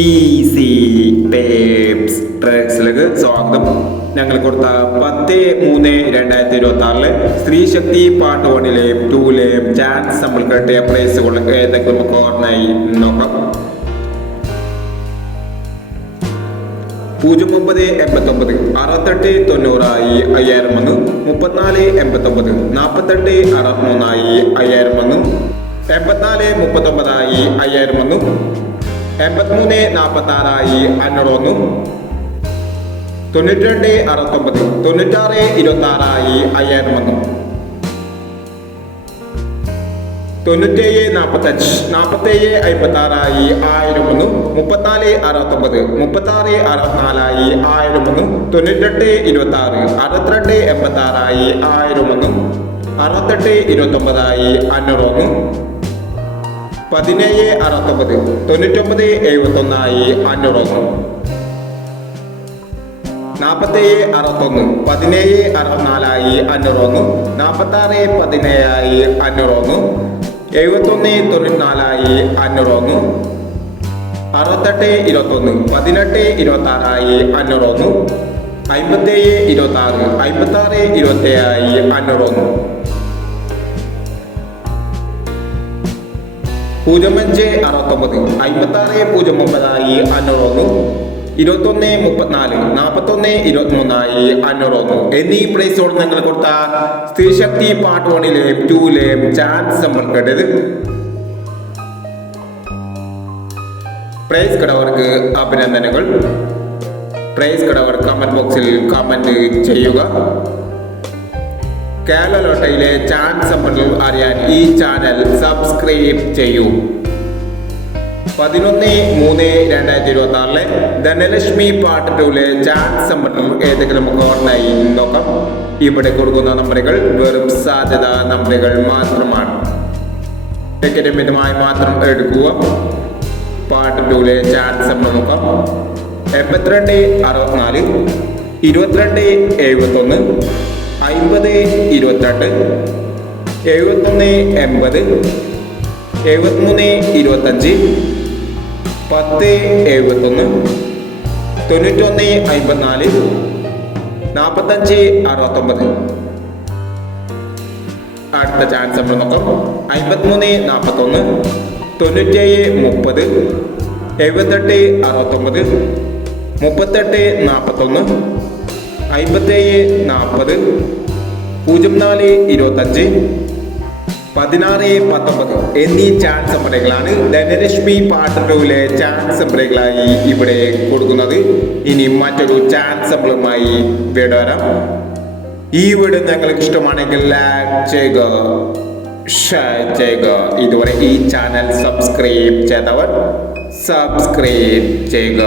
Easy tapes ട്രാക്സിലേക്ക് സ്വാഗതം. ഞങ്ങൾ കൊടുത്ത 10/3/2026 സ്ത്രീ ശക്തി പാർട്ട് 1ലെയും 2ലെയും ചാൻസ് നമ്മൾക്ക് കിട്ടിയ പ്രൈസുകൾ ഏതൊക്കെ നമുക്ക് ഓർമ്മയായി നോക്കാം. 0989 6890 5001, 3489 4863 5001, 8439 5001, 8346 501, 9269 9626 5001, 9745 4756 1001, 3469 3664 1001, 9826 6286 1001, 6829 501, 1769 9971 501, 4761 1764 501, 4617 501, 7194 501, 6821 1826 501, 5726 5627 501, 0569 5609 501, 2134 4123 501 എന്നീ പ്രൈസോട് നിങ്ങൾ കൊടുത്ത സ്ത്രീ ശക്തി പാർട്ട് 1ലെയും 2ലെയും ചാൻസ് നമ്മൾ കേട്ടത്. പ്രൈസ് കിടവർക്ക് അഭിനന്ദനങ്ങൾ. പ്രൈസ് കിടവർ കമന്റ് ബോക്സിൽ കമന്റ് ചെയ്യുക. കേരള ലോട്ടറിയിലെ ചാൻസ് സമ്പത്തുകൾ അറിയാൻ ഈ ചാനൽ സബ്സ്ക്രൈബ് ചെയ്യൂ. 11/3/2026 ധനലക്ഷ്മി പാർട്ട് 2ലെ ചാൻസ് സമ്പത്തുകൾ ഏതെങ്കിലും നമുക്ക് ഓർമ്മയായി നോക്കാം. ഇവിടെ കൊടുക്കുന്ന നമ്പറുകൾ വെറും സാധ്യത നമ്പറുകൾ മാത്രമാണ്. ടിക്കറ്റ് മിതമായി മാത്രം എടുക്കുക. പാർട്ട് 2ലെ ചാൻസ് സമ്പത്ത് നോക്കാം. 82 64 22 71 50 22 71 80 73 25 10 71 91 54 45 69. അടുത്ത ചാൻസ് നമ്മൾ നോക്കാം. 53 41 97 30 78 69 38 41 57 40 04 25 16 19 എന്നീ ചാൻസ് നമ്പറുകളാണ് ധനലക്ഷ്മി പാർട്ട് 2ലെ ചാൻസ് നമ്പറുകളായി ഇവിടെ കൊടുക്കുന്നത്. ഇനി മറ്റൊരു ചാൻസ് നമ്പറുമായി വീണ്ടും വരാം. ഈ വീഡിയോ നിങ്ങൾക്ക് ഇഷ്ടമാണെങ്കിൽ ലൈക്ക് ചെയ്യുക, ഷെയർ ചെയ്യുക. ഇതുവരെ ഈ ചാനൽ സബ്സ്ക്രൈബ് ചെയ്തവർ സബ്സ്ക്രൈബ് ചെയ്യുക.